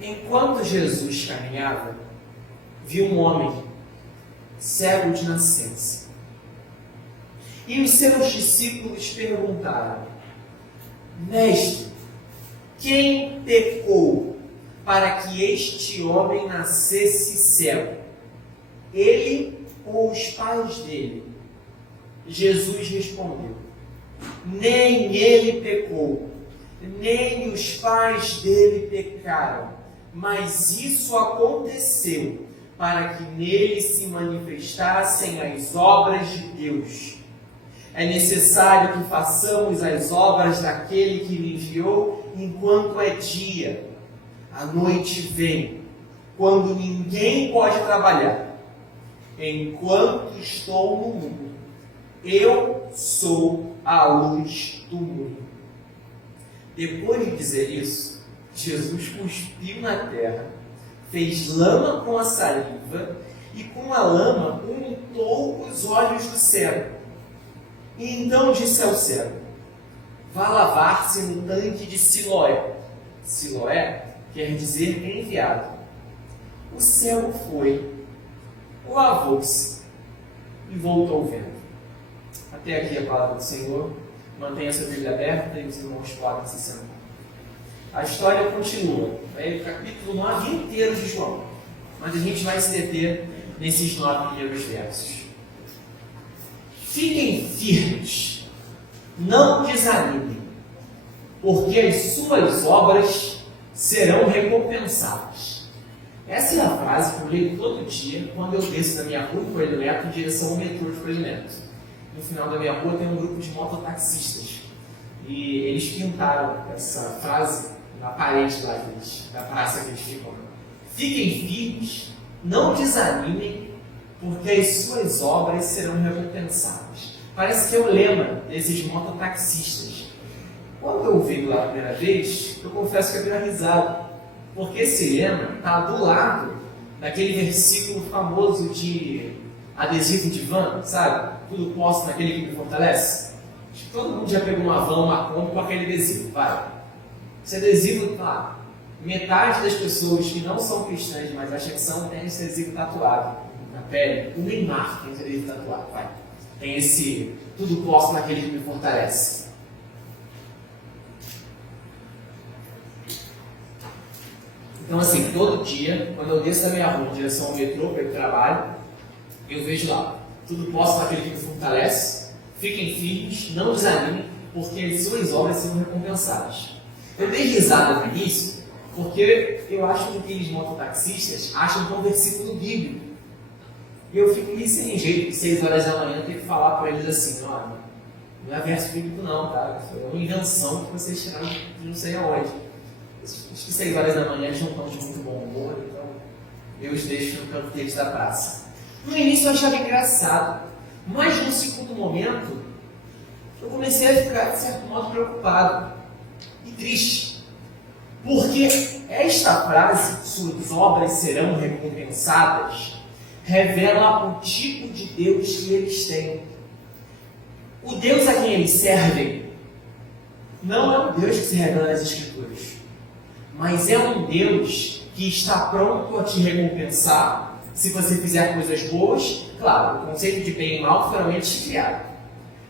Enquanto Jesus caminhava, viu um homem cego de nascença. E os seus discípulos perguntaram: Mestre, quem pecou para que este homem nascesse cego? Ele ou os pais dele? Jesus respondeu: Nem ele pecou, nem os pais dele pecaram, mas isso aconteceu para que nele se manifestassem as obras de Deus. É necessário que façamos as obras daquele que me enviou enquanto é dia. A noite vem, quando ninguém pode trabalhar. Enquanto estou no mundo, eu sou a luz do mundo. Depois de dizer isso, Jesus cuspiu na terra, fez lama com a saliva e com a lama untou os olhos do cego. E então disse ao cego: Vá lavar-se no tanque de Siloé. Siloé quer dizer enviado. O cego foi, lavou-se e voltou vendo. Até aqui a palavra do Senhor. Mantenha sua Bíblia aberta e os irmãos podem se sentar. A história continua. É o capítulo 9 inteiro de João. Mas a gente vai se deter nesses 9 primeiros versos. Fiquem firmes, não desanimem, porque as suas obras serão recompensadas. Essa é a frase que eu leio todo dia quando eu desço da minha rua de Predileto em direção ao metrô de Predileto. No final da minha rua tem um grupo de mototaxistas e eles pintaram essa frase na parede lá da praça que eles ficam. Fiquem firmes, não desanimem, porque as suas obras serão recompensadas. Parece que é o lema desses mototaxistas. Quando eu ouvi pela primeira vez, eu confesso que eu dei uma risada, porque esse lema está do lado daquele versículo famoso de adesivo de van, sabe? Tudo posso naquele que me fortalece. Acho que todo mundo já pegou uma van, uma Kombi com aquele adesivo, vai. Esse adesivo, tá, metade das pessoas que não são cristãs, mas acham que são, tem esse adesivo tatuado na pele. O Neymar tem esse adesivo tatuado, vai. Tem esse tudo posso naquele que me fortalece. Então, assim, todo dia, quando eu desço da minha rua em direção ao metrô para ir para o trabalho, eu vejo lá, tudo posso naquele que me fortalece, fiquem firmes, não desanimem, porque as suas obras serão recompensadas. Eu dei risada no início, porque eu acho que aqueles mototaxistas acham que é um versículo bíblico. E eu fico meio sem jeito, 6 horas da manhã, ter que falar para eles assim: olha, não é verso bíblico não, tá? É uma invenção que vocês tiraram de não sei aonde. Acho que 6 horas da manhã eles não estão de muito bom humor, então eu os deixo no canto deles da praça. No início eu achava engraçado, mas no segundo momento eu comecei a ficar, de certo modo, preocupado e triste. Porque esta frase, suas obras serão recompensadas, revela o tipo de Deus que eles têm. O Deus a quem eles servem não é um Deus que se revela nas Escrituras, mas é um Deus que está pronto a te recompensar se você fizer coisas boas. Claro, o conceito de bem e mal foi realmente criado.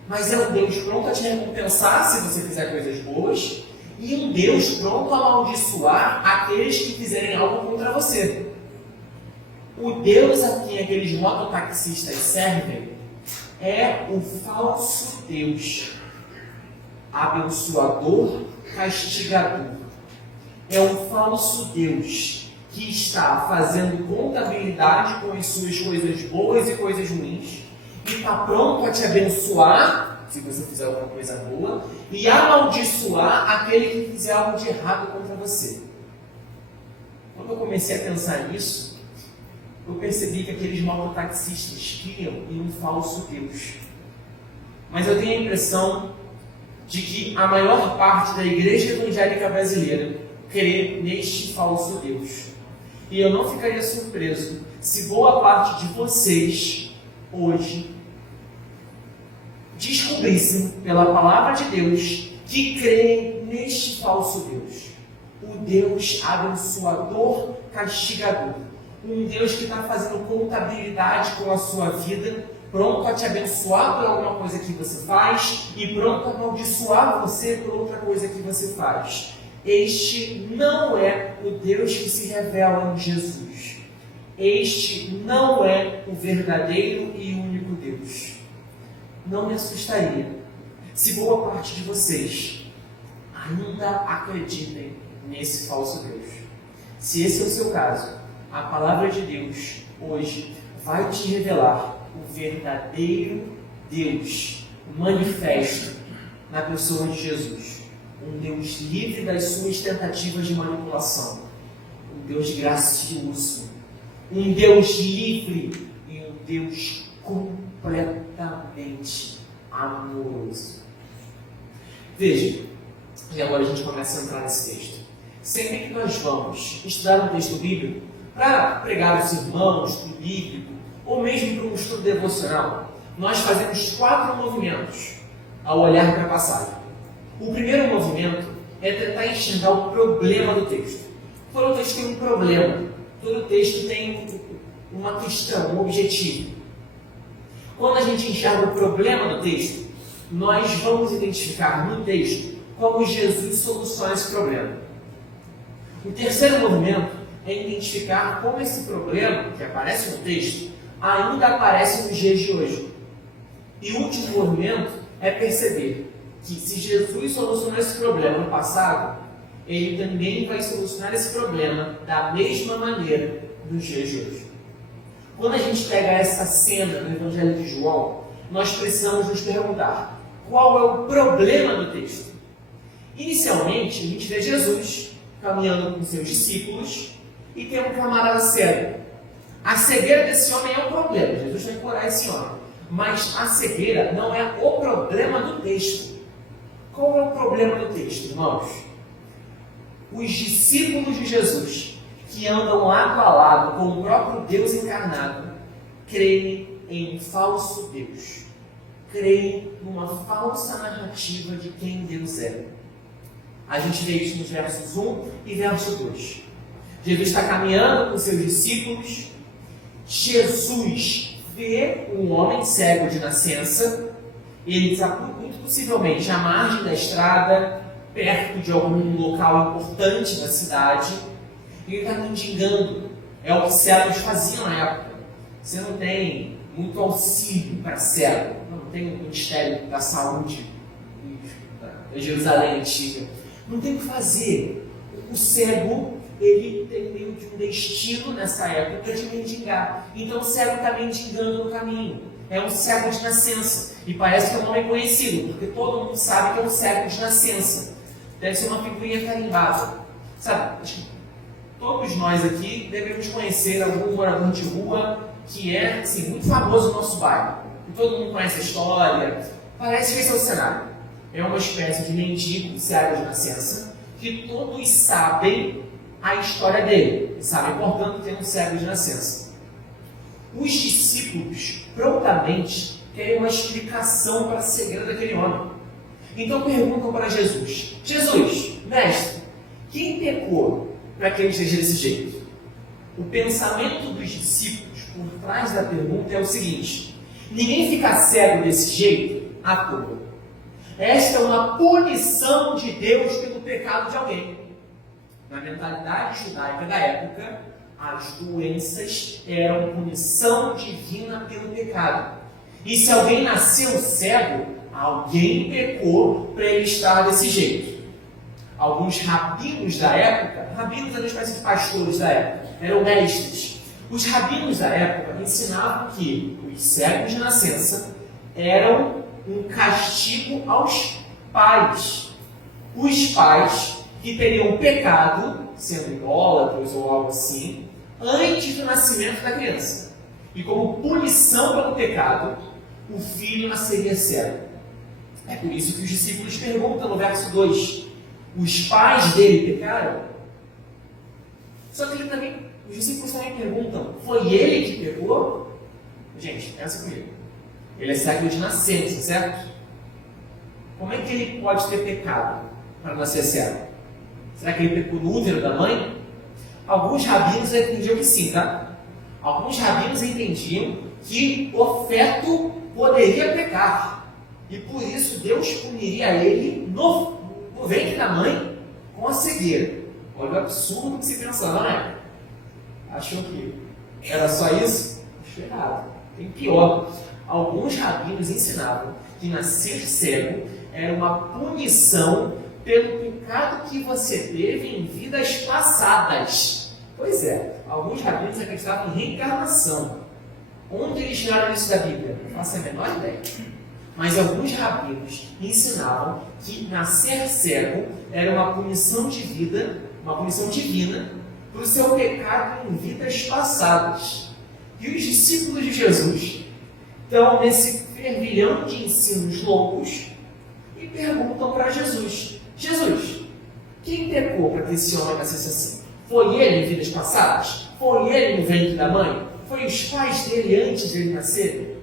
Mas é um Deus pronto a te recompensar se você fizer coisas boas, e um Deus pronto a amaldiçoar aqueles que fizerem algo contra você. O Deus a quem aqueles mototaxistas servem é o falso Deus, abençoador, castigador. É um falso Deus que está fazendo contabilidade com as suas coisas boas e coisas ruins, e está pronto a te abençoar se você fizer alguma coisa boa, e amaldiçoar aquele que fizer algo de errado contra você. Quando eu comecei a pensar nisso, eu percebi que aqueles mototaxistas criam em um falso Deus. Mas eu tenho a impressão de que a maior parte da igreja evangélica brasileira crê neste falso Deus. E eu não ficaria surpreso se boa parte de vocês, hoje, descobrissem pela palavra de Deus que creem neste falso Deus. o Deus abençoador, castigador. Um Deus que está fazendo contabilidade com a sua vida, pronto a te abençoar por alguma coisa que você faz e pronto a amaldiçoar você por outra coisa que você faz. Este não é o Deus que se revela em Jesus. Este não é o verdadeiro e único Deus. Não me assustaria se boa parte de vocês ainda acreditem nesse falso Deus. Se esse é o seu caso, a palavra de Deus hoje vai te revelar o verdadeiro Deus manifesto na pessoa de Jesus. Um Deus livre das suas tentativas de manipulação. Um Deus gracioso. Um Deus livre e um Deus completamente amoroso. Veja, e agora a gente começa a entrar nesse texto. Sempre que nós vamos estudar um texto bíblico, para pregar os irmãos, para o bíblico, ou mesmo para um estudo devocional, nós fazemos 4 movimentos ao olhar para a passagem. O primeiro movimento é tentar enxergar o problema do texto. Todo texto tem um problema, todo texto tem uma questão, um objetivo. Quando a gente enxerga o problema do texto, nós vamos identificar no texto como Jesus soluciona esse problema. O terceiro movimento é identificar como esse problema, que aparece no texto, ainda aparece nos dias de hoje. E o último movimento é perceber que se Jesus solucionou esse problema no passado, ele também vai solucionar esse problema da mesma maneira nos dias de hoje. Quando a gente pega essa cena do Evangelho de João, nós precisamos nos perguntar qual é o problema do texto. Inicialmente, a gente vê Jesus caminhando com seus discípulos e tem um camarada cego. A cegueira desse homem é um problema. Jesus vai curar esse homem. Mas a cegueira não é o problema do texto. Qual é o problema do texto, irmãos? Os discípulos de Jesus, que andam lado a lado com o próprio Deus encarnado, creem em um falso Deus. Creem numa falsa narrativa de quem Deus é. A gente vê isso nos versos 1 e verso 2. Jesus está caminhando com seus discípulos. Jesus vê um homem cego de nascença. Ele está muito possivelmente à margem da estrada, perto de algum local importante da cidade. E ele está mendigando. É o que cegos faziam na época. Você não tem muito auxílio para cego. Não tem o Ministério da Saúde da Jerusalém antiga. Não tem o que fazer. O cego, ele tem meio que um destino nessa época de mendigar. Então o cego está mendigando no caminho. É um cego de nascença. E parece que é um nome conhecido, porque todo mundo sabe que é um cego de nascença. Deve ser uma figurinha carimbada. Sabe, acho que todos nós aqui devemos conhecer algum morador de rua que é assim, muito famoso no nosso bairro. E todo mundo conhece a história. Parece que esse é o cenário. É uma espécie de mendigo cego de nascença que todos sabem a história dele. E sabem, portanto, ter um cego de nascença. Os discípulos prontamente querem uma explicação para a cegueira daquele homem. Então perguntam para Jesus: Jesus, mestre, quem pecou para que ele esteja desse jeito? O pensamento dos discípulos por trás da pergunta é o seguinte: ninguém fica cego desse jeito à toa. Esta é uma punição de Deus pelo pecado de alguém. Na mentalidade judaica da época, as doenças eram punição divina pelo pecado. E se alguém nasceu cego, alguém pecou para ele estar desse jeito. Alguns rabinos da época, rabinos eram uma espécie de pastores da época, eram mestres. Os rabinos da época ensinavam que os cegos de nascença eram um castigo aos pais. Os pais que teriam pecado, sendo idólatras ou algo assim, antes do nascimento da criança. E como punição pelo pecado, o filho nasceria cego. É por isso que os discípulos perguntam no verso 2: os pais dele pecaram? Só que os discípulos também perguntam: foi ele que pecou? Gente, pensa comigo. Ele é cego de nascença, certo? Como é que ele pode ter pecado para nascer cego? Será que ele pecou no útero da mãe? Alguns rabinos entendiam que sim, tá? Alguns rabinos entendiam que o feto poderia pecar. E por isso Deus puniria ele no ventre da mãe com a cegueira. Olha o absurdo que se pensava, né? Achou que era só isso? Achou errado. Tem pior. Alguns rabinos ensinavam que nascer cego era uma punição pelo pecado que você teve em vidas passadas. Pois é, alguns rabinos acreditavam em reencarnação. Onde eles tiraram isso da Bíblia? Não faço a menor ideia. Mas alguns rabinos ensinavam que nascer cego era uma punição de vida, uma punição divina, para o seu pecado em vidas passadas. E os discípulos de Jesus estão nesse fervilhão de ensinos loucos e perguntam para Jesus: Jesus, quem pecou para que esse homem nascesse assim? Foi ele em vidas passadas? Foi ele no ventre da mãe? Foi os pais dele antes de ele nascer?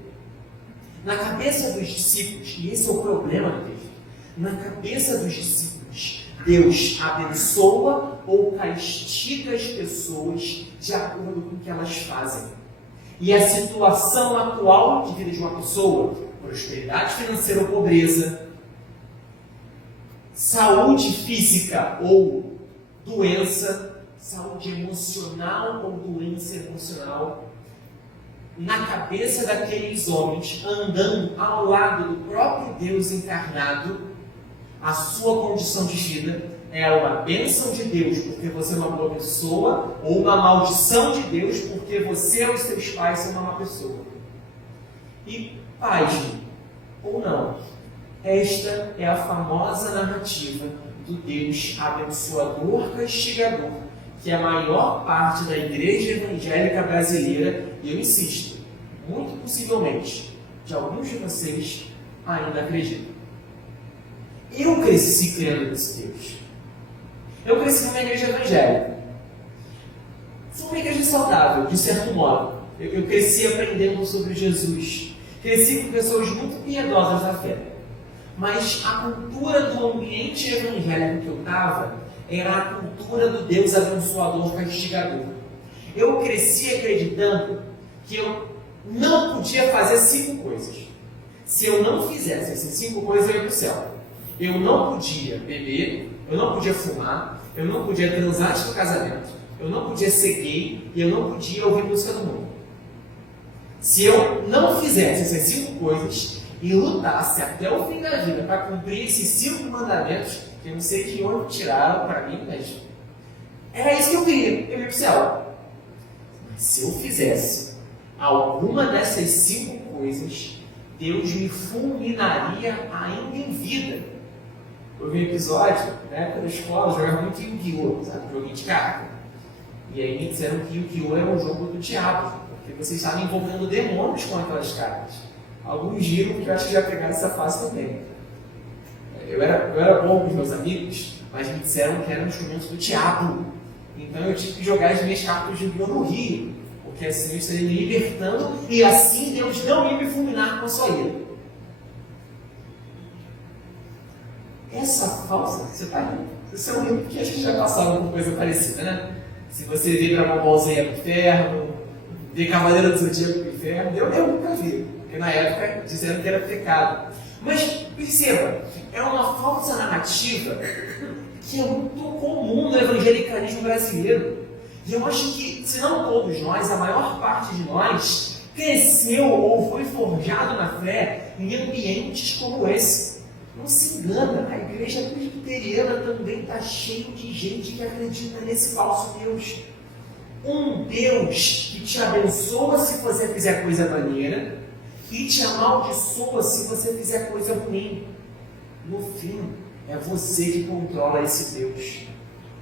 Na cabeça dos discípulos, e esse é o problema do texto, na cabeça dos discípulos, Deus abençoa ou castiga as pessoas de acordo com o que elas fazem. E a situação atual de vida de uma pessoa, prosperidade financeira ou pobreza, saúde física ou doença, saúde emocional ou doença emocional, na cabeça daqueles homens, andando ao lado do próprio Deus encarnado, a sua condição de vida é uma bênção de Deus porque você é uma boa pessoa, ou uma maldição de Deus porque você ou os seus pais são uma má pessoa. E, pasme, ou não, esta é a famosa narrativa do Deus abençoador castigador, que a maior parte da igreja evangélica brasileira, e eu insisto, muito possivelmente, de alguns de vocês ainda acreditam. Eu cresci crendo nesse Deus. Eu cresci numa igreja evangélica. Foi uma igreja saudável, de certo modo. Eu cresci aprendendo sobre Jesus. Cresci com pessoas muito piedosas da fé. Mas a cultura do ambiente evangélico que eu estava era a cultura do Deus abençoador castigador. Eu cresci acreditando que eu não podia fazer 5 coisas. Se eu não fizesse essas 5 coisas, eu ia para o céu. Eu não podia beber, eu não podia fumar, eu não podia transar antes do casamento, eu não podia ser gay e eu não podia ouvir música do mundo. Se eu não fizesse essas 5 coisas e lutasse até o fim da vida para cumprir esses 5 mandamentos, que eu não sei de onde tiraram para mim, mas era isso que eu queria, eu ia para o céu. Mas se eu fizesse alguma dessas 5 coisas, Deus me fulminaria ainda em vida. Eu vi um episódio, na época da escola, eu jogava muito Yu-Gi-Oh!, sabe? Joguinho de carta. E aí me disseram que Yu-Gi-Oh! Era um jogo do diabo, porque vocês estavam invocando demônios com aquelas cartas. Alguns giram que eu acho que já pegaram essa fase também. Eu era bom com os meus amigos, mas me disseram que era um instrumento do diabo. Então eu tive que jogar as minhas cartas de Yu-Gi-Oh! No Rio, porque assim eu estaria me libertando e assim Deus não ia me fulminar com a sua ira. Essa falsa, você está rindo. Você é um livro que acho que já passaram por coisa parecida, né? Se você vê Dragon Ball Z pro inferno, vê Cavaleiro do Zodíaco pro inferno, eu nunca vi, porque na época disseram que era pecado. Mas perceba, é uma falsa narrativa que é muito comum no evangelicalismo brasileiro. E eu acho que, se não todos nós, a maior parte de nós cresceu ou foi forjado na fé em ambientes como esse. Não se engana, a igreja presbiteriana também está cheia de gente que acredita nesse falso Deus. Um Deus que te abençoa se você fizer coisa maneira e te amaldiçoa se você fizer coisa ruim. No fim, é você que controla esse Deus.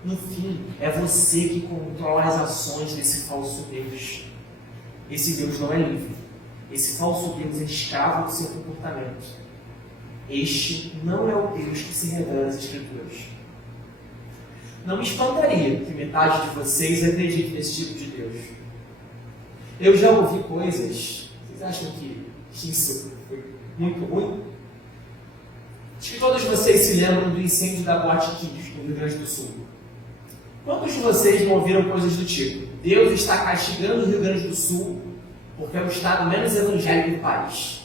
No fim, é você que controla as ações desse falso Deus. Esse Deus não é livre. Esse falso Deus é escravo do seu comportamento. Este não é o Deus que se revela nas Escrituras. Não me espantaria que metade de vocês acredite nesse tipo de Deus. Eu já ouvi coisas. Vocês acham que isso foi muito ruim? Acho que todos vocês se lembram do incêndio da Boate Kiss, no Rio Grande do Sul. Quantos de vocês não ouviram coisas do tipo: Deus está castigando o Rio Grande do Sul porque é o estado menos evangélico do país?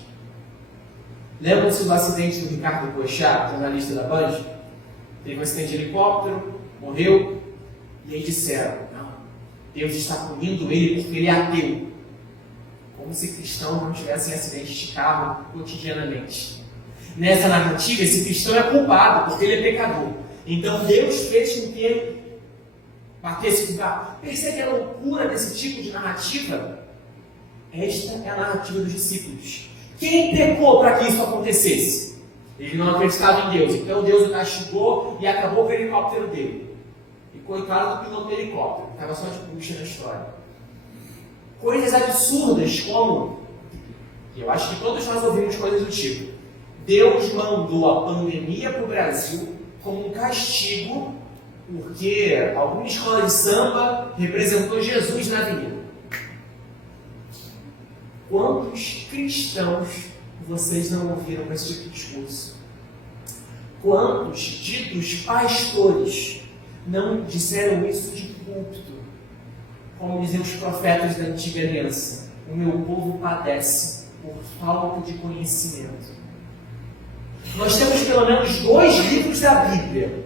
Lembram-se do acidente do Ricardo Boechat, jornalista da Band? Teve um acidente de helicóptero, morreu, e aí disseram: não, Deus está punindo ele porque ele é ateu. Como se cristãos não tivessem acidentes de carro cotidianamente. Nessa narrativa, esse cristão é culpado porque ele é pecador. Então Deus fez com que ele batesse com o carro. Percebe a loucura desse tipo de narrativa? Esta é a narrativa dos discípulos. Quem pecou para que isso acontecesse? Ele não acreditava em Deus, então Deus o castigou e acabou com o helicóptero dele. E coitado do piloto do helicóptero, estava só de puxa na história. Coisas absurdas como, eu acho que todos nós ouvimos coisas do tipo: Deus mandou a pandemia para o Brasil como um castigo porque alguma escola de samba representou Jesus na avenida. Quantos cristãos vocês não ouviram com esse tipo de discurso? Quantos ditos pastores não disseram isso de púlpito? Como diziam os profetas da antiga aliança: o meu povo padece por falta de conhecimento. Nós temos pelo menos 2 livros da Bíblia,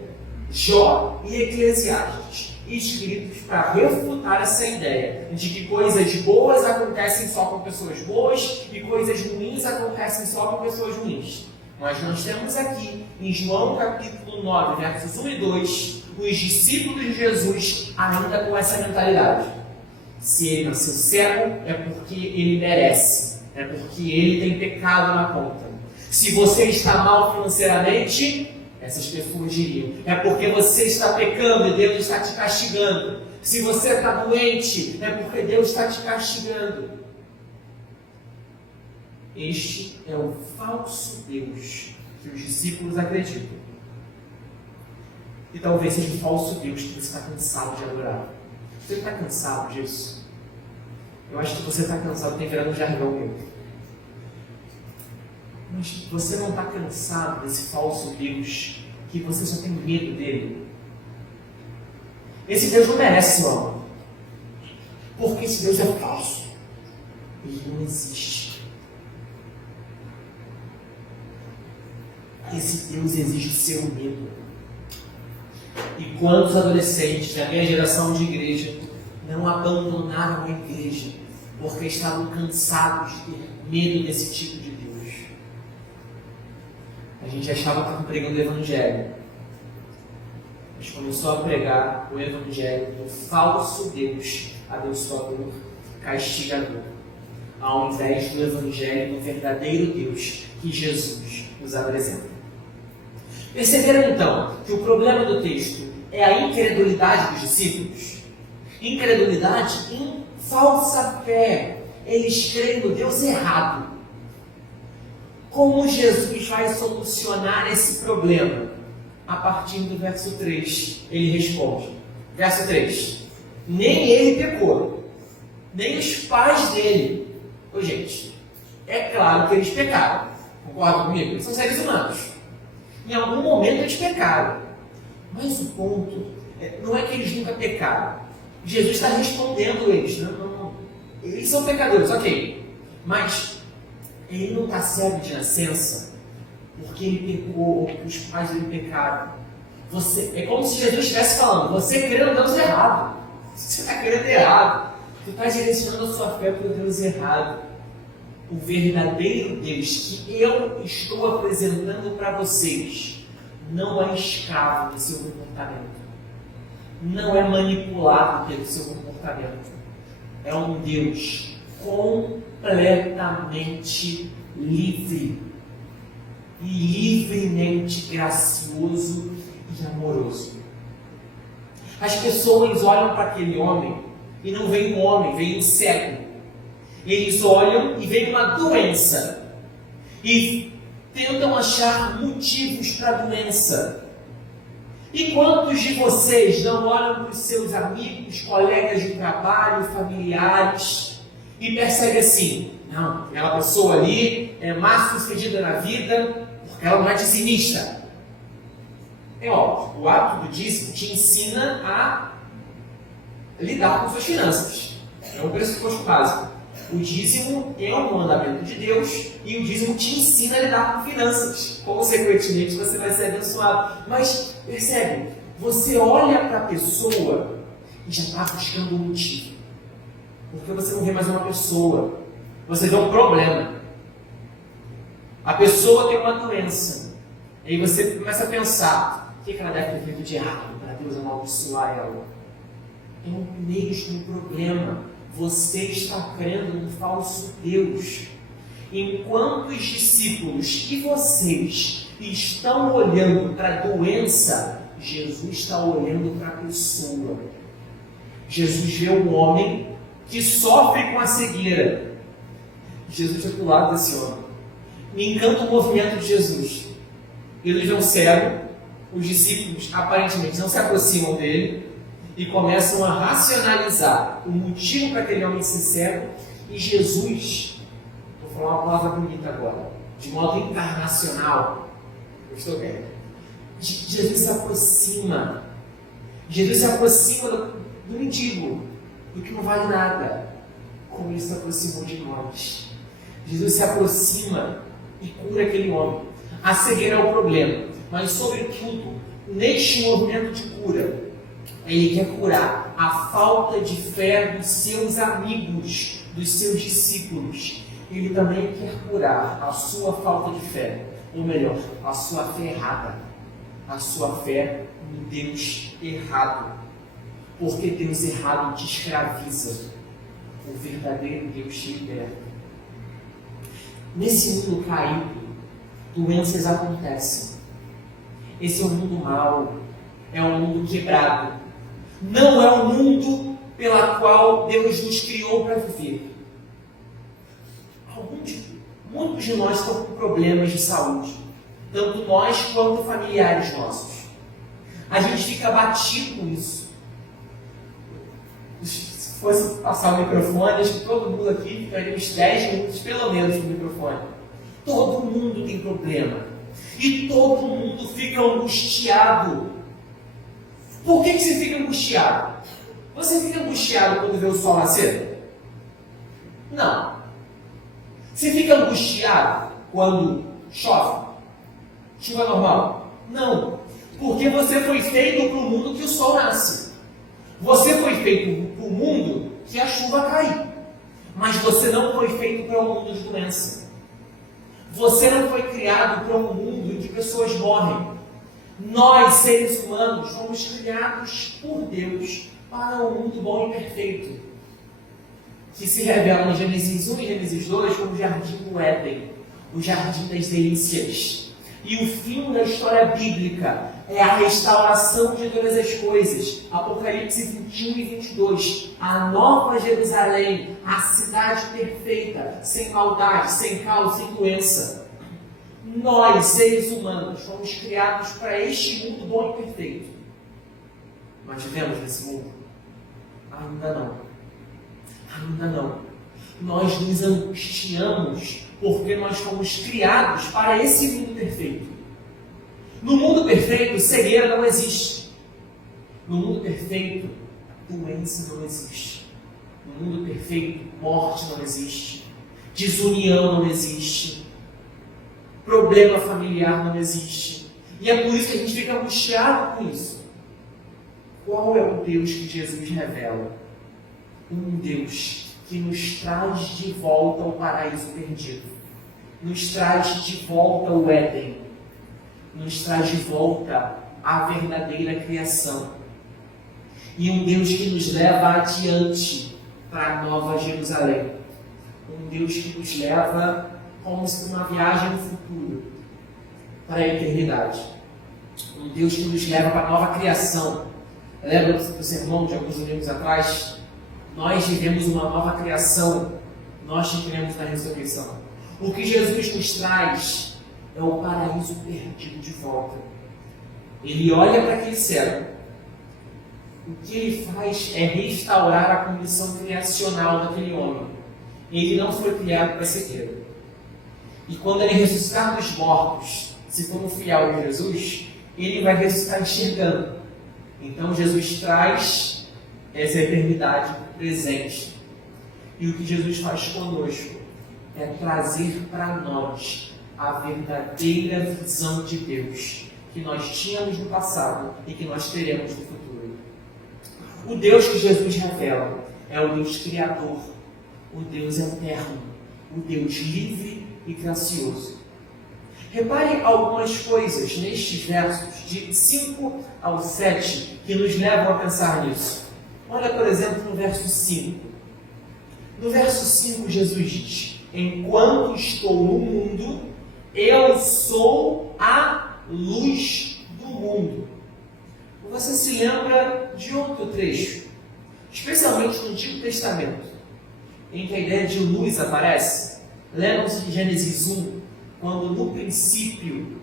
Jó e Eclesiastes, escritos para refutar essa ideia de que coisas boas acontecem só com pessoas boas e coisas ruins acontecem só com pessoas ruins. Mas nós temos aqui, em João capítulo 9, versos 1 e 2, os discípulos de Jesus ainda com essa mentalidade. Se ele nasceu cego, é porque ele merece, é porque ele tem pecado na conta. Se você está mal financeiramente, essas pessoas diriam: é porque você está pecando e Deus está te castigando. Se você está doente, é porque Deus está te castigando. Este é o falso Deus que os discípulos acreditam. E talvez seja o falso Deus que você está cansado de adorar. Você está cansado disso? Eu acho que você está cansado, tem virado um jargão meu. Mas você não está cansado desse falso Deus, que você só tem medo dele? Esse Deus não merece seu amor. Porque esse Deus é falso. Ele não existe. Esse Deus exige seu medo. E quantos adolescentes da minha geração de igreja não abandonaram a igreja porque estavam cansados de ter medo desse tipo de Deus? A gente achava que estava pregando o Evangelho. A gente começou a pregar o Evangelho do falso Deus abençoador, castigador, ao invés do Evangelho do verdadeiro Deus que Jesus nos apresenta. Perceberam então que o problema do texto é a incredulidade dos discípulos? Incredulidade em falsa fé. Eles creem no Deus errado. Como Jesus vai solucionar esse problema? A partir do verso 3, ele responde. Verso 3. Nem ele pecou, nem os pais dele. Ô, gente, é claro que eles pecaram. Concorda comigo? Eles são seres humanos. Em algum momento eles pecaram. Mas o ponto não é que eles nunca pecaram. Jesus está respondendo eles. Não. Eles são pecadores, ok. Mas ele não está cego de nascença porque ele pecou ou porque os pais dele pecaram. É como se Jesus estivesse falando: você crê no Deus errado. Você está crendo errado. Você está direcionando a sua fé para o Deus errado. O verdadeiro Deus que eu estou apresentando para vocês não é escravo do seu comportamento. Não é manipulado pelo seu comportamento. É um Deus completamente livre. E livremente gracioso e amoroso. As pessoas olham para aquele homem e não veem um homem, veem um cego. Eles olham e veem uma doença e tentam achar motivos para a doença. E quantos de vocês não olham para os seus amigos, colegas de trabalho, familiares e percebem assim: não, aquela pessoa ali é mais sucedida na vida porque ela não é dizimista. É óbvio, o hábito do dízimo te ensina a lidar com suas finanças. É um pressuposto básico. O dízimo é um mandamento de Deus e o dízimo te ensina a lidar com finanças. Consequentemente, você vai ser abençoado. Mas, percebe, você olha para a pessoa e já está buscando um motivo. Porque você não vê mais uma pessoa, você vê um problema. A pessoa tem uma doença. E aí você começa a pensar, o que ela deve ter feito de errado para Deus amaldiçoar ela? É o mesmo problema. Você está crendo num falso Deus. Enquanto os discípulos e vocês estão olhando para a doença, Jesus está olhando para a pessoa. Jesus vê um homem que sofre com a cegueira. Jesus é do lado desse homem. Me encanta o movimento de Jesus. Ele vê um cego, os discípulos aparentemente não se aproximam dele e começam a racionalizar o motivo para aquele homem ser cego, e Jesus, vou falar uma palavra bonita agora, de modo internacional, gostou bem? Jesus se aproxima do mendigo, do que não vale nada, como ele se aproximou de nós. Jesus se aproxima e cura aquele homem. A cegueira é o problema, mas sobretudo, neste movimento de cura, ele quer curar a falta de fé dos seus amigos, dos seus discípulos. Ele também quer curar a sua falta de fé, ou melhor, a sua fé errada, a sua fé no Deus errado. Porque Deus errado te escraviza, o verdadeiro Deus te liberta. Nesse mundo caído, doenças acontecem. Esse é um mundo mau, é um mundo quebrado. Não é o mundo pela qual Deus nos criou para viver. Muitos de nós estão com problemas de saúde, tanto nós quanto familiares nossos. A gente fica abatido com isso. Se fosse passar o microfone, acho que todo mundo aqui ficaria uns 10 minutos pelo menos no microfone. Todo mundo tem problema. E todo mundo fica angustiado. Por que você fica angustiado? Você fica angustiado quando vê o sol nascer? Não. Você fica angustiado quando chove? Chuva normal? Não. Porque você foi feito para o mundo que o sol nasce. Você foi feito para o mundo que a chuva cai. Mas você não foi feito para um mundo de doença. Você não foi criado para um mundo em que pessoas morrem. Nós, seres humanos, fomos criados por Deus para um mundo bom e perfeito, que se revela em Gênesis 1 e Gênesis 2 como o jardim do Éden, o jardim das delícias. E o fim da história bíblica é a restauração de todas as coisas. Apocalipse 21 e 22. A nova Jerusalém, a cidade perfeita, sem maldade, sem caos, sem doença. Nós, seres humanos, fomos criados para este mundo bom e perfeito. Mas vivemos nesse mundo? Ainda não. Ainda não. Nós nos angustiamos porque nós fomos criados para esse mundo perfeito. No mundo perfeito, cegueira não existe. No mundo perfeito, doença não existe. No mundo perfeito, morte não existe. Desunião não existe. Problema familiar não existe. E é por isso que a gente fica angustiado com isso. Qual é o Deus que Jesus revela? Um Deus que nos traz de volta ao paraíso perdido. Nos traz de volta ao Éden. Nos traz de volta à verdadeira criação. E um Deus que nos leva adiante para a Nova Jerusalém. Um Deus que nos leva como se uma viagem no futuro, para a eternidade. Um Deus que nos leva para a nova criação. Lembra do sermão de alguns domingos atrás? Nós vivemos uma nova criação. Nós que cremos na ressurreição. O que Jesus nos traz é o paraíso perdido de volta. Ele olha para aquele céu. O que ele faz é restaurar a condição criacional daquele homem. Ele não foi criado para cegueira. E quando ele ressuscitar dos mortos, se for um fiel em Jesus, ele vai ressuscitar enxergando. Então Jesus traz Essa é a eternidade presente. E o que Jesus faz conosco é trazer para nós a verdadeira visão de Deus que nós tínhamos no passado e que nós teremos no futuro. O Deus que Jesus revela é o Deus Criador, o Deus eterno, o Deus livre e gracioso. Repare algumas coisas nestes versos, de 5 ao 7, que nos levam a pensar nisso. Olha, por exemplo, no verso 5. No verso 5, Jesus diz: enquanto estou no mundo, eu sou a luz do mundo. Você se lembra de outro trecho, especialmente no Antigo Testamento, em que a ideia de luz aparece? Lembram-se de Gênesis 1, quando no princípio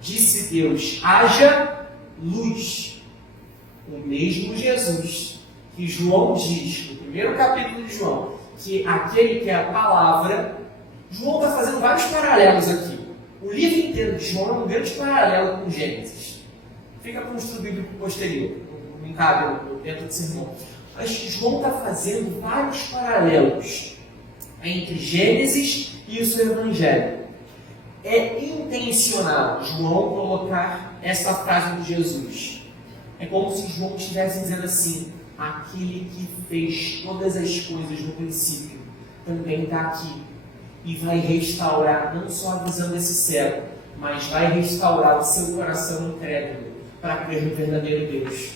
disse Deus: haja luz. O mesmo Jesus que João diz, no primeiro capítulo de João, que aquele que é a palavra. João está fazendo vários paralelos aqui. O livro inteiro de João é um grande paralelo com Gênesis. Fica para um estudo bíblico posterior, não cabe dentro do sermão. Mas João está fazendo vários paralelos entre Gênesis e o seu Evangelho. É intencional João colocar essa frase de Jesus. É como se João estivesse dizendo assim: aquele que fez todas as coisas no princípio também está aqui e vai restaurar não só a visão desse cego, mas vai restaurar o seu coração incrédulo para crer no verdadeiro Deus.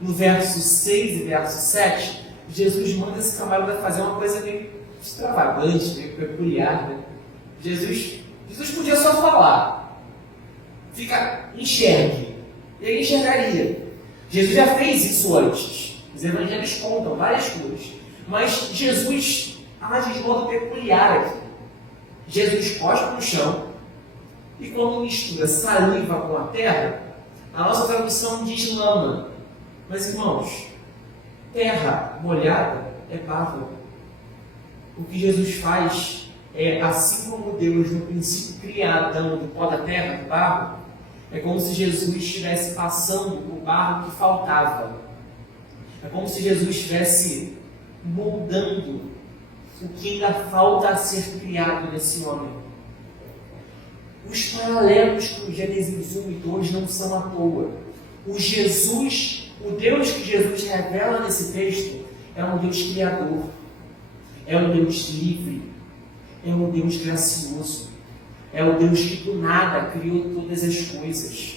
No verso 6 e verso 7, Jesus manda esse camarada fazer uma coisa meio extravagante, meio peculiar, né? Jesus podia só falar: enxergue. E ele enxergaria. Jesus já fez isso antes. Os evangelhos contam várias coisas. Mas Jesus age de modo peculiar aqui. Jesus cospe no chão e quando mistura saliva com a terra, a nossa tradução diz lama. Mas, irmãos, terra molhada é barro. O que Jesus faz é, assim como Deus no princípio cria Adão do pó da terra, do barro, é como se Jesus estivesse passando o barro que faltava. É como se Jesus estivesse moldando o que ainda falta a ser criado nesse homem. Os paralelos com Gênesis 1 e 2 não são à toa. O Deus que Jesus revela nesse texto é um Deus criador, é um Deus livre, é um Deus gracioso, é um Deus que do nada criou todas as coisas,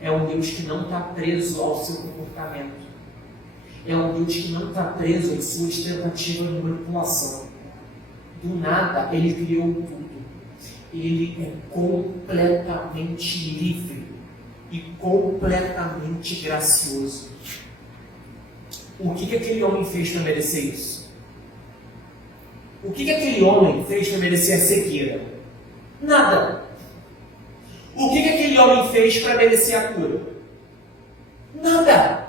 é um Deus que não está preso ao seu comportamento, é um Deus que não está preso às suas tentativas de manipulação. Do nada Ele criou tudo. Ele é completamente livre e completamente gracioso. O que aquele homem fez para merecer isso? O que aquele homem fez para merecer a cegueira? Nada. O que aquele homem fez para merecer a cura? Nada.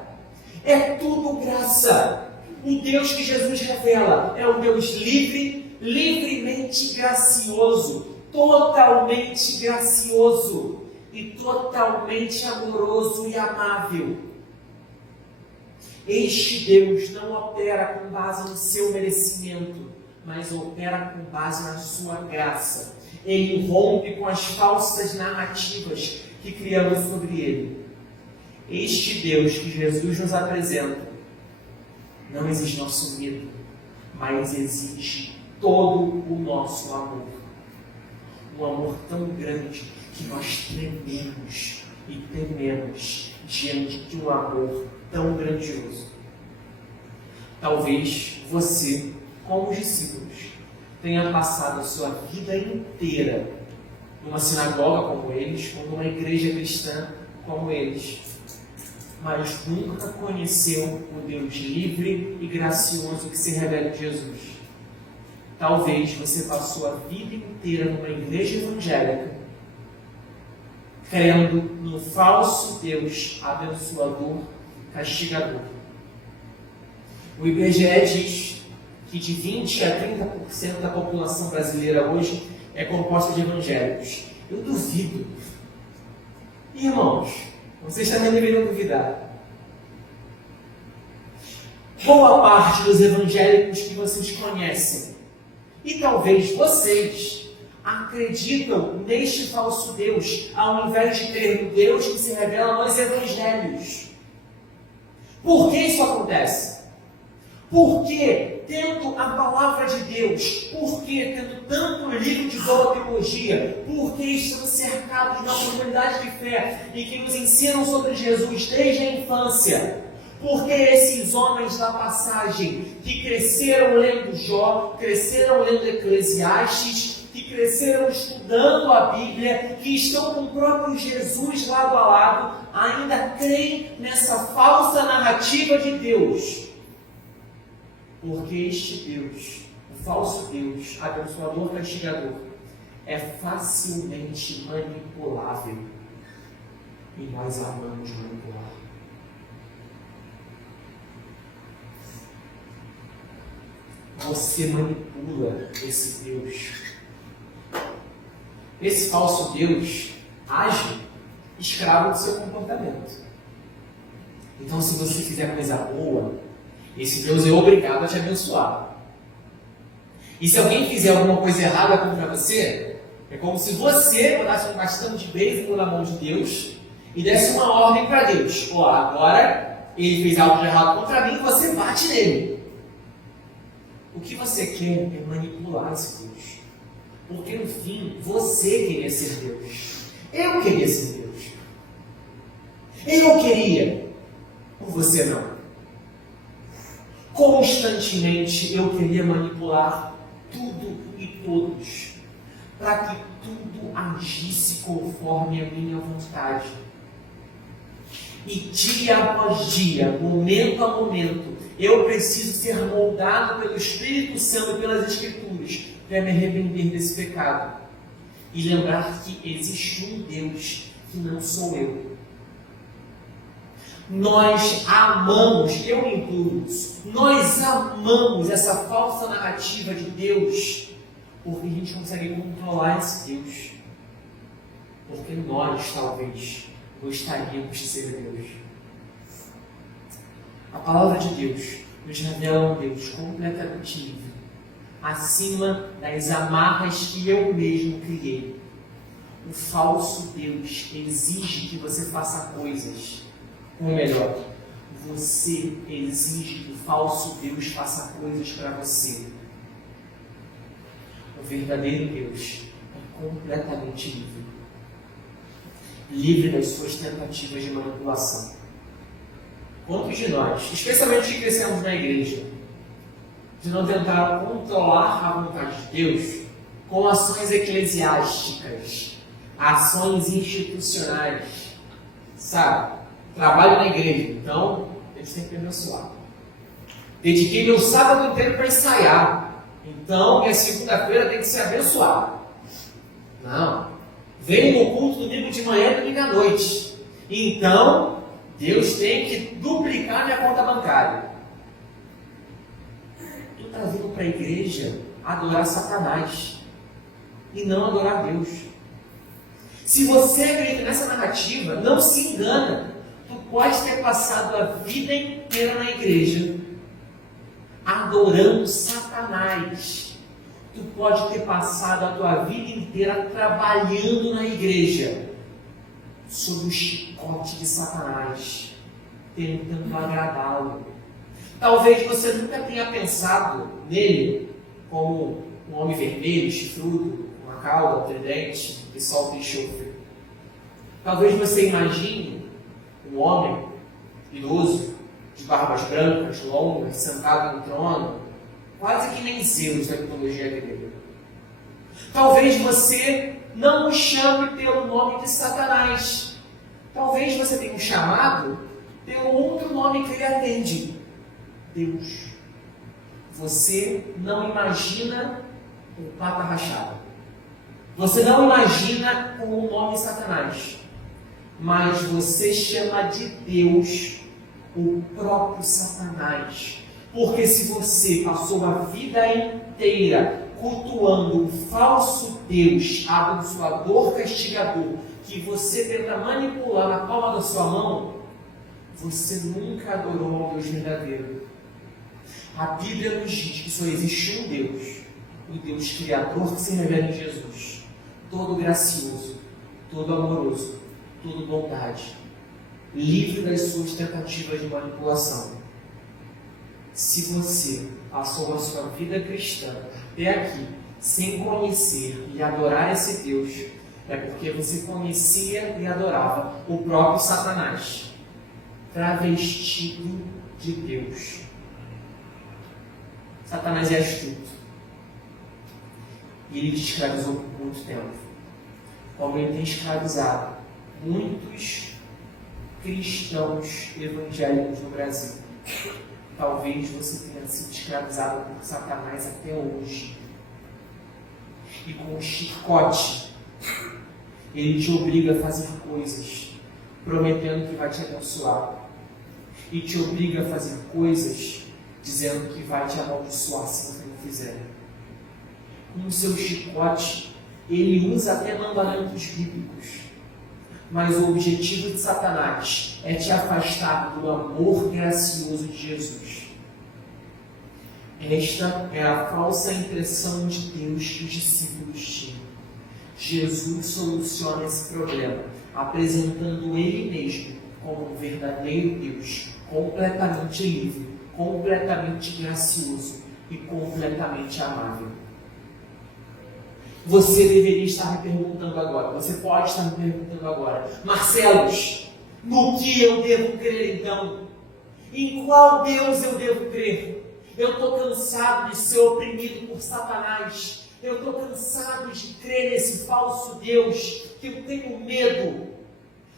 É tudo graça. O Deus que Jesus revela é um Deus livre, livremente gracioso, totalmente gracioso e totalmente amoroso e amável. Este Deus não opera com base no seu merecimento, mas opera com base na sua graça. Ele rompe com as falsas narrativas que criamos sobre ele. Este Deus que Jesus nos apresenta, não exige nosso medo, mas exige todo o nosso amor. Um amor tão grande que nós trememos e tememos diante de um amor tão grandioso. Talvez você, como os discípulos, tenha passado a sua vida inteira numa sinagoga como eles, ou numa igreja cristã como eles, mas nunca conheceu o Deus livre e gracioso que se revela em Jesus. Talvez você passou a vida inteira numa igreja evangélica, crendo no falso Deus abençoador, castigador. O IBGE diz que de 20% a 30% da população brasileira hoje é composta de evangélicos. Eu duvido. Irmãos, vocês também deveriam duvidar. boa parte dos evangélicos que vocês conhecem, e talvez vocês, acreditam neste falso Deus, ao invés de crer no Deus que se revela nos evangelhos. Por que isso acontece? Porque, tendo a palavra de Deus, porque tendo tanto livro de boa teologia, porque estamos cercados de uma comunidade de fé e que nos ensinam sobre Jesus desde a infância, porque esses homens da passagem que cresceram lendo Jó, cresceram lendo Eclesiastes, que cresceram estudando a Bíblia, que estão com o próprio Jesus lado a lado, ainda creem nessa falsa narrativa de Deus. Porque este Deus, o falso Deus, abençoador, castigador, é facilmente manipulável. E nós amamos manipular. Você manipula esse Deus. Esse falso Deus age escravo do seu comportamento. Então, se você fizer coisa boa, esse Deus é obrigado a te abençoar. E se alguém fizer alguma coisa errada contra você, é como se você botasse um bastão de beisebol na mão de Deus e desse uma ordem para Deus. Ó, agora ele fez algo de errado contra mim, você bate nele. O que você quer é manipular esse Deus. Porque no fim, você queria ser Deus. Eu queria ser Deus. Eu queria. Por você não. Constantemente eu queria manipular tudo e todos, para que tudo agisse conforme a minha vontade. E dia após dia, momento a momento, eu preciso ser moldado pelo Espírito Santo e pelas Escrituras para me arrepender desse pecado e lembrar que existe um Deus que não sou eu. Nós amamos, eu me incluo, nós amamos essa falsa narrativa de Deus, porque a gente consegue controlar esse Deus. Porque nós, talvez, gostaríamos de ser Deus. A palavra de Deus nos revela um Deus completamente livre, acima das amarras que eu mesmo criei. O falso Deus exige que você faça coisas. Ou melhor, você exige que o falso Deus faça coisas para você. O verdadeiro Deus é completamente livre. Livre das suas tentativas de manipulação. Quantos de nós, especialmente que crescemos na igreja, de não tentar controlar a vontade de Deus com ações eclesiásticas, ações institucionais, sabe? Trabalho na igreja, então eles têm que me abençoar. Dediquei meu sábado inteiro para ensaiar, então minha segunda-feira tem que ser abençoada. Não. Venho no culto domingo de manhã e domingo à noite. Então, Deus tem que duplicar minha conta bancária. Tu está vindo para a igreja adorar Satanás e não adorar Deus. Se você acredita nessa narrativa, não se engana. Tu pode ter passado a vida inteira na igreja adorando Satanás. Tu pode ter passado a tua vida inteira trabalhando na igreja sob o chicote de Satanás, tentando agradá-lo. Talvez você nunca tenha pensado nele como um homem vermelho, chifrudo, com uma cauda, tridente, que solta enxofre. Talvez você imagine um homem idoso, de barbas brancas, longas, sentado no trono, quase que nem Zeus da mitologia grega. Talvez você não o chame pelo nome de Satanás. Talvez você tenha um chamado pelo outro nome que ele atende: Deus. Você não imagina o pata rachada. Você não imagina com o nome Satanás. Mas você chama de Deus o próprio Satanás. Porque se você passou a vida inteira cultuando o falso Deus, abençoador, castigador, que você tenta manipular na palma da sua mão, você nunca adorou ao Deus verdadeiro. A Bíblia nos diz que só existe um Deus, o Deus Criador que se revela em Jesus, todo gracioso, todo amoroso, todo bondade, livre das suas tentativas de manipulação. Se você passou a sua vida cristã até aqui, sem conhecer e adorar esse Deus, é porque você conhecia e adorava o próprio Satanás, travestido de Deus. Satanás é astuto. E ele te escravizou por muito tempo. Como ele tem escravizado muitos cristãos evangélicos no Brasil. Talvez você tenha sido escravizado por Satanás até hoje. E com um chicote, ele te obriga a fazer coisas, prometendo que vai te abençoar. E te obriga a fazer coisas, dizendo que vai te amaldiçoar se você não fizer. Com o seu chicote, ele usa até mandamentos bíblicos. Mas o objetivo de Satanás é te afastar do amor gracioso de Jesus. Esta é a falsa impressão de Deus que os discípulos tinham. Jesus soluciona esse problema, apresentando Ele mesmo como um verdadeiro Deus, completamente livre, completamente gracioso e completamente amável. Você deveria estar me perguntando agora, você pode estar me perguntando agora, Marcelos, no que eu devo crer então? Em qual Deus eu devo crer? Eu estou cansado de ser oprimido por Satanás. Eu estou cansado de crer nesse falso Deus, que eu tenho medo.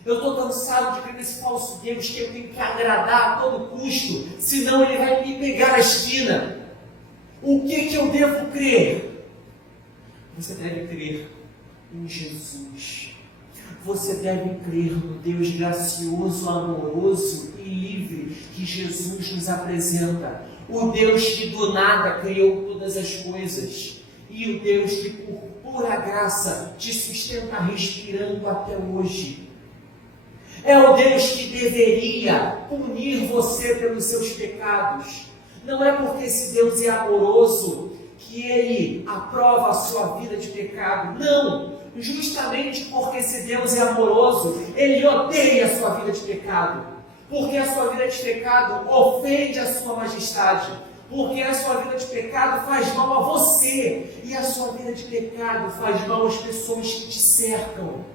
Eu estou cansado de crer nesse falso Deus, que eu tenho que agradar a todo custo, senão ele vai me pegar na esquina. O que eu devo crer? Você deve crer em Jesus. Você deve crer no Deus gracioso, amoroso e livre que Jesus nos apresenta. O Deus que do nada criou todas as coisas. E o Deus que por pura graça te sustenta respirando até hoje. É o Deus que deveria punir você pelos seus pecados. Não é porque esse Deus é amoroso que Ele aprova a sua vida de pecado. Não! Justamente porque esse Deus é amoroso, Ele odeia a sua vida de pecado. Porque a sua vida de pecado ofende a sua majestade. Porque a sua vida de pecado faz mal a você. E a sua vida de pecado faz mal às pessoas que te cercam.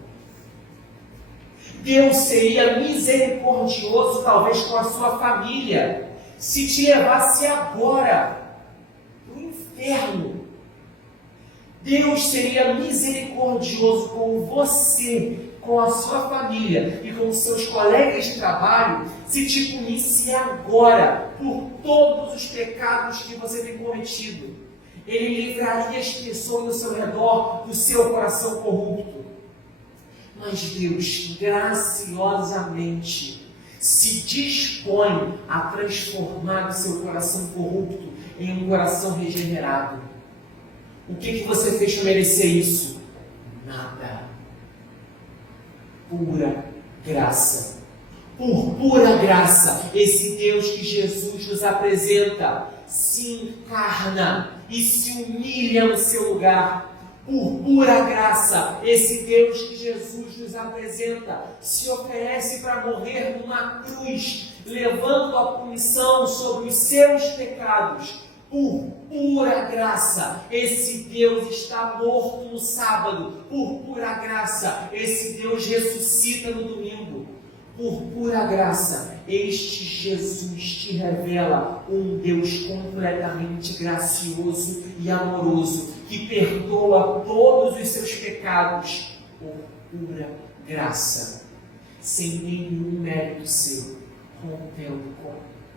Deus seria misericordioso, talvez, com a sua família, se te levasse agora para o inferno. Deus seria misericordioso com você, com a sua família e com os seus colegas de trabalho, se te punisse agora por todos os pecados que você tem cometido. Ele livraria as pessoas ao seu redor do seu coração corrupto. Mas Deus, graciosamente, se dispõe a transformar o seu coração corrupto em um coração regenerado. O que você fez para merecer isso? Nada. Pura graça. Por pura graça, esse Deus que Jesus nos apresenta se encarna e se humilha no seu lugar. Por pura graça, esse Deus que Jesus nos apresenta se oferece para morrer numa cruz, levando a punição sobre os seus pecados. Por pura graça, esse Deus está morto no sábado. Por pura graça, esse Deus ressuscita no domingo. Por pura graça, este Jesus te revela um Deus completamente gracioso e amoroso, que perdoa todos os seus pecados por pura graça, sem nenhum mérito seu, rompendo com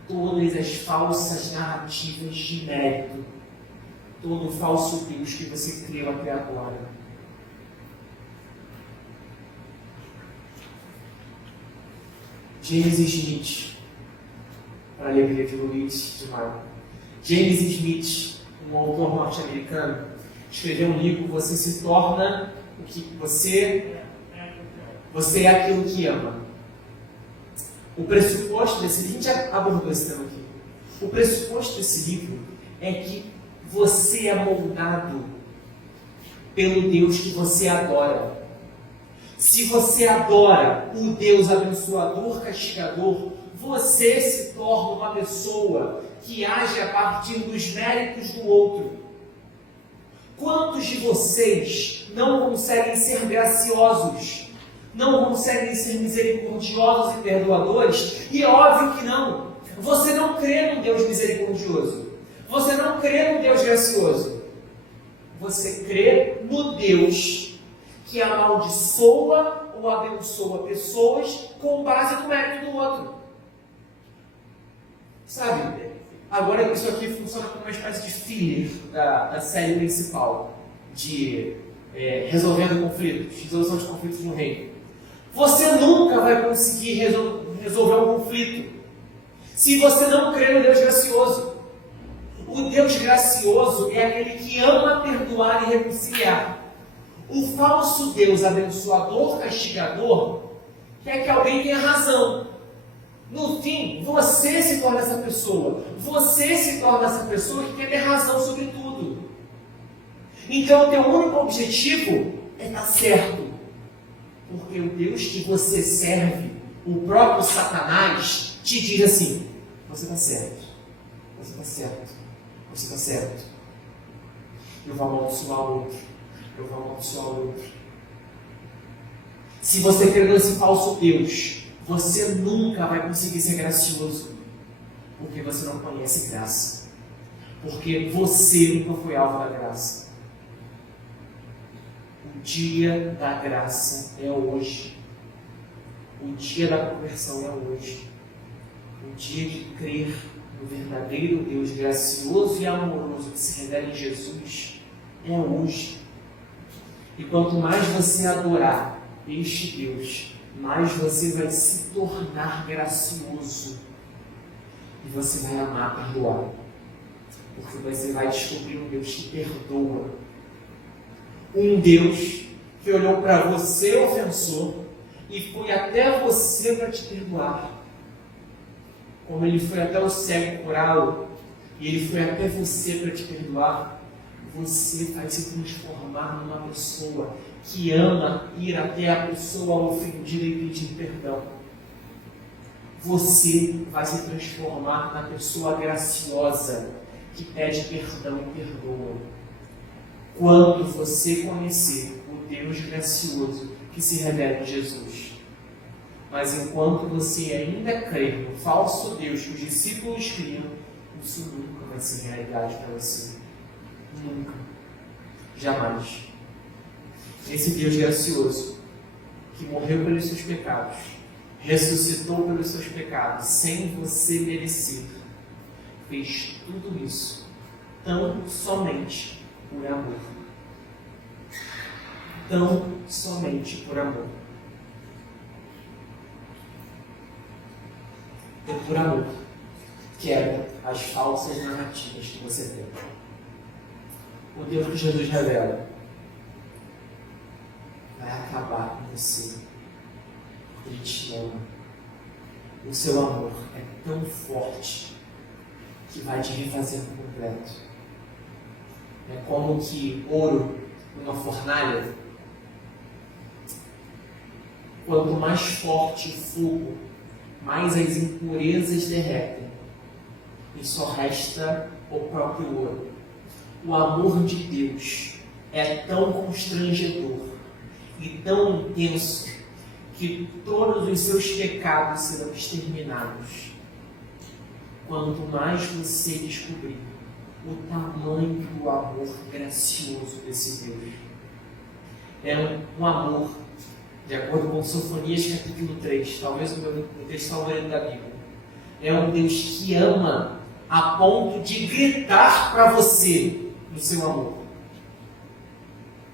todas as falsas narrativas de mérito, todo o falso Deus que você creu até agora. James Smith, para a alegria de Luiz de Maio. James Smith, um autor norte-americano, escreveu um livro, Você se torna o que você é aquilo que ama. O pressuposto desse livro, a gente já abordou esse tema aqui. O pressuposto desse livro é que você é moldado pelo Deus que você adora. Se você adora o Deus abençoador, castigador, você se torna uma pessoa que age a partir dos méritos do outro. Quantos de vocês não conseguem ser graciosos? Não conseguem ser misericordiosos e perdoadores? E é óbvio que não. Você não crê num Deus misericordioso. Você não crê num Deus gracioso. Você crê no Deus que amaldiçoa ou abençoa pessoas com base no mérito do outro. Sabe? Agora isso aqui funciona como uma espécie de filler da série principal de resolvendo conflitos, resolução de conflitos no reino. Você nunca vai conseguir resolver um conflito se você não crê no Deus gracioso. O Deus gracioso é aquele que ama perdoar e reconciliar. O falso Deus abençoador, castigador, quer que alguém tenha razão. No fim, você se torna essa pessoa. Você se torna essa pessoa que quer ter razão sobre tudo. Então, o teu único objetivo é estar certo. Porque o Deus que você serve, o próprio Satanás, te diz assim: você está certo, você está certo, você está certo. Eu vou amaldiçoar o outro, eu vou amaldiçoar o outro. Se você crer nesse falso Deus, você nunca vai conseguir ser gracioso, porque você não conhece graça, porque você nunca foi alvo da graça. O dia da graça é hoje. O dia da conversão é hoje. O dia de crer no verdadeiro Deus gracioso e amoroso que se revela em Jesus é hoje. E quanto mais você adorar este Deus, mais você vai se tornar gracioso. E você vai amar perdoar. Porque você vai descobrir um Deus que perdoa. Um Deus que olhou para você, ofensor, e foi até você para te perdoar. Como ele foi até o cego curá-lo, e ele foi até você para te perdoar, você vai se transformar numa pessoa que ama ir até a pessoa ofendida e pedir perdão. Você vai se transformar na pessoa graciosa que pede perdão e perdoa. Quando você conhecer o Deus gracioso que se revela em Jesus. Mas enquanto você ainda crê no falso Deus que os discípulos criam, isso nunca vai ser realidade para você. Nunca. Jamais. Esse Deus gracioso, que morreu pelos seus pecados, ressuscitou pelos seus pecados, sem você merecer, fez tudo isso tão somente por amor. Tão somente por amor. É por amor. Quebra as falsas narrativas que você tem. O Deus que Jesus revela vai acabar com você. Ele te ama. O seu amor é tão forte que vai te refazer por completo. É como que ouro numa fornalha. Quanto mais forte o fogo, mais as impurezas derretem. E só resta o próprio ouro. O amor de Deus é tão constrangedor e tão intenso que todos os seus pecados serão exterminados. Quanto mais você descobrir o tamanho do amor gracioso desse Deus. É um amor, de acordo com Sofonias capítulo 3, talvez o meu texto favorito da Bíblia. É um Deus que ama a ponto de gritar para você no seu amor.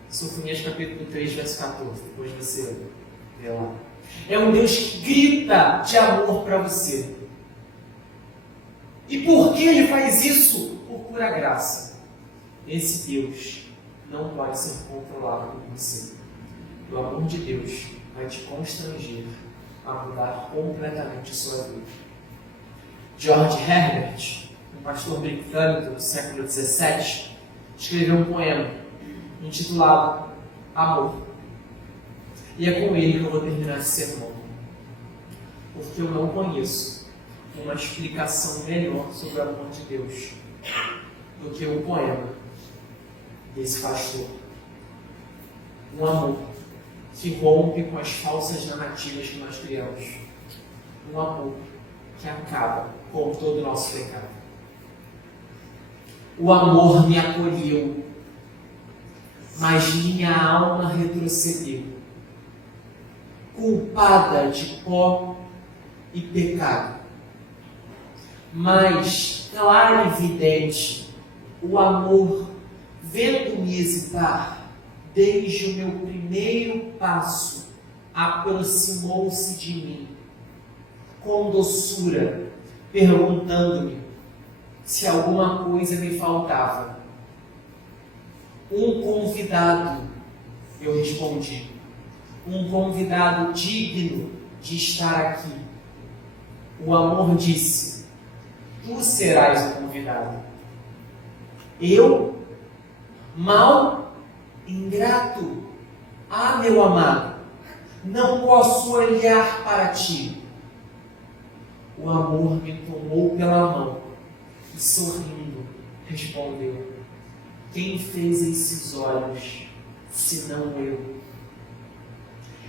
Sofonias capítulo 3, verso 14, depois você vê lá. É um Deus que grita de amor para você. E por que ele faz isso? Por pura graça. Esse Deus não pode ser controlado por você. O amor de Deus vai te constranger a mudar completamente a sua vida. George Herbert, pastor britânico do século XVII, escreveu um poema intitulado Amor. E é com ele que eu vou terminar esse sermão, porque eu não conheço uma explicação melhor sobre o amor de Deus do que o poema desse pastor. Um amor que rompe com as falsas narrativas que nós criamos. Um amor que acaba com todo o nosso pecado. O amor me acolheu, mas minha alma retrocedeu, culpada de pó e pecado. Mas, claro e evidente, o amor, vendo-me hesitar, desde o meu primeiro passo, aproximou-se de mim, com doçura, perguntando-me se alguma coisa me faltava. Um convidado, eu respondi, um convidado digno de estar aqui. O amor disse: tu serás o convidado. Eu, mau, ingrato, meu amado, não posso olhar para ti. O amor me tomou pela mão e, sorrindo, respondeu: quem fez esses olhos, senão eu?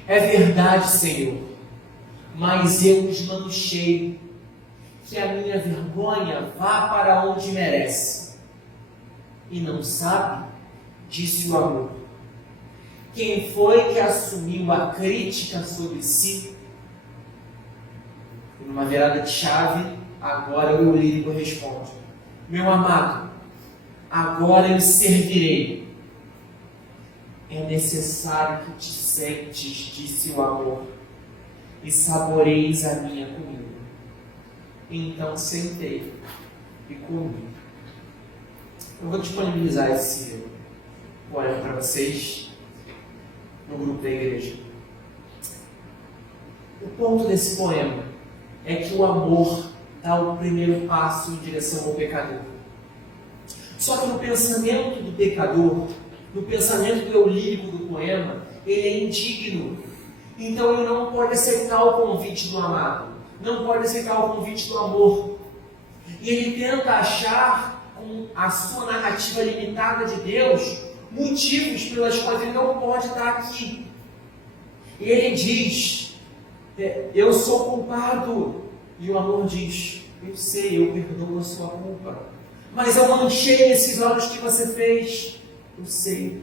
É verdade, Senhor, mas eu desmanchei, que a minha vergonha vá para onde merece. E não sabe, disse o amor, quem foi que assumiu a crítica sobre si? E numa virada de chave, agora o lírico responde: meu amado, agora eu servirei. É necessário que te sentes, disse o amor, e saboreis a minha comida. Então sentei e comi. Eu vou disponibilizar esse poema para vocês no grupo da igreja. O ponto desse poema é que o amor dá o primeiro passo em direção ao pecador. Só que no pensamento do pecador, no pensamento do lírico do poema, ele é indigno. Então ele não pode aceitar o convite do amado, não pode aceitar o convite do amor. E ele tenta achar, com a sua narrativa limitada de Deus, motivos pelos quais ele não pode estar aqui. E ele diz: eu sou culpado. E o amor diz: eu sei, eu perdoo a sua culpa. Mas eu manchei esses olhos que você fez. Eu sei,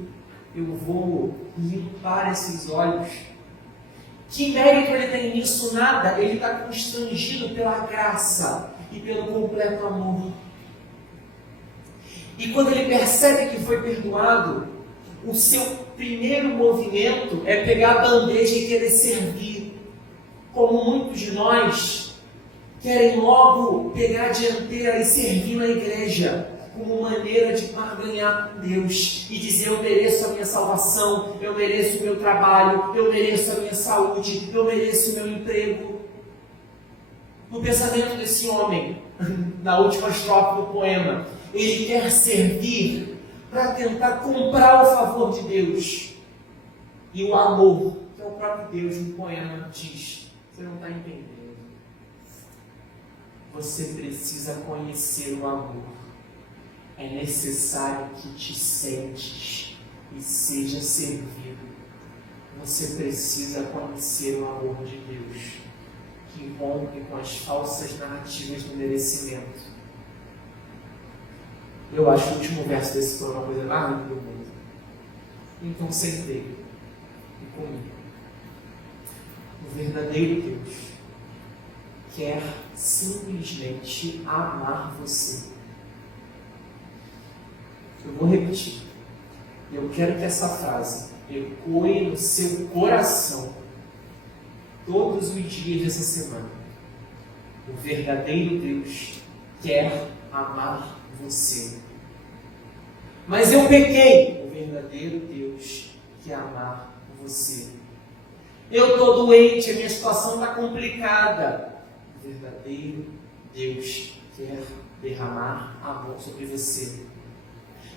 eu vou limpar esses olhos. Que mérito ele tem nisso? Nada. Ele está constrangido pela graça e pelo completo amor. E quando ele percebe que foi perdoado, o seu primeiro movimento é pegar a bandeja e querer servir. Como muitos de nós querem logo pegar a dianteira e servir na igreja, como maneira de barganhar com Deus e dizer: eu mereço a minha salvação, eu mereço o meu trabalho, eu mereço a minha saúde, eu mereço o meu emprego. No pensamento desse homem, na última estrofe do poema, ele quer servir para tentar comprar o favor de Deus. E o amor, que é o próprio Deus no poema, diz: você não está entendendo. Você precisa conhecer o amor. É necessário que te sentes e seja servido. Você precisa conhecer o amor de Deus, que rompe com as falsas narrativas do merecimento. Eu acho que o último verso desse foi uma coisa mais linda do mundo. Então sentei e comi. O verdadeiro Deus quer simplesmente amar você. Eu vou repetir. Eu quero que essa frase ecoe no seu coração todos os dias dessa semana. O verdadeiro Deus quer amar você. Mas eu pequei. O verdadeiro Deus quer amar você. Eu estou doente, a minha situação está complicada. O verdadeiro Deus quer derramar amor sobre você.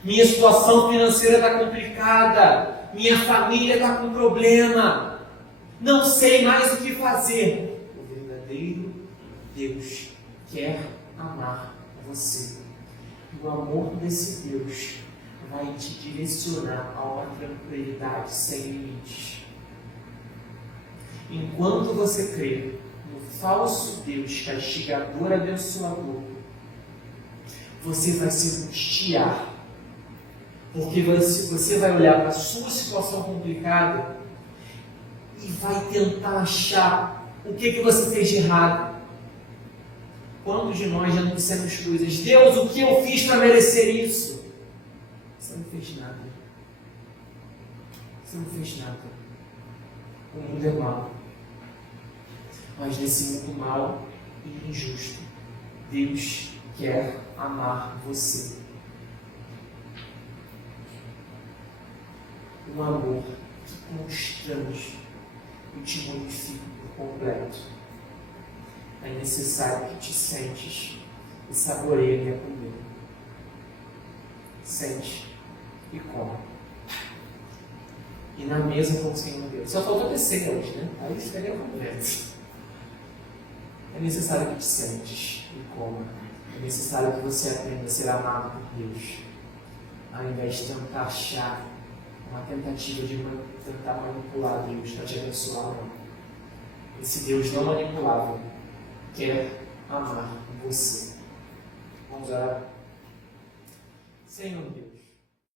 Minha situação financeira está complicada. Minha família está com problema. Não sei mais o que fazer. O verdadeiro Deus quer amar você. E o amor desse Deus vai te direcionar a uma tranquilidade sem limites. Enquanto você crê no falso Deus castigador, abençoador, você vai se angustiar. Porque você vai olhar para a sua situação complicada e vai tentar achar o que você fez de errado. Quantos de nós já não dissemos coisas? Deus, o que eu fiz para merecer isso? Você não fez nada. Você não fez nada. O mundo é mau. Mas nesse mundo mau e injusto, Deus quer amar você. Um amor que constrange e te modifica por completo. É necessário que te sentes e saboreie a minha comida. Sente e come. E na mesa com o Senhor Deus. Só faltou descer hoje, né? Aí estaria completo. É necessário que te sentes e coma. É necessário que você aprenda a ser amado por Deus. Ao invés de tentar achar uma tentativa de tentar manipular Deus para te abençoar, não. Esse Deus não manipulável quer amar você. Vamos orar. Senhor Deus.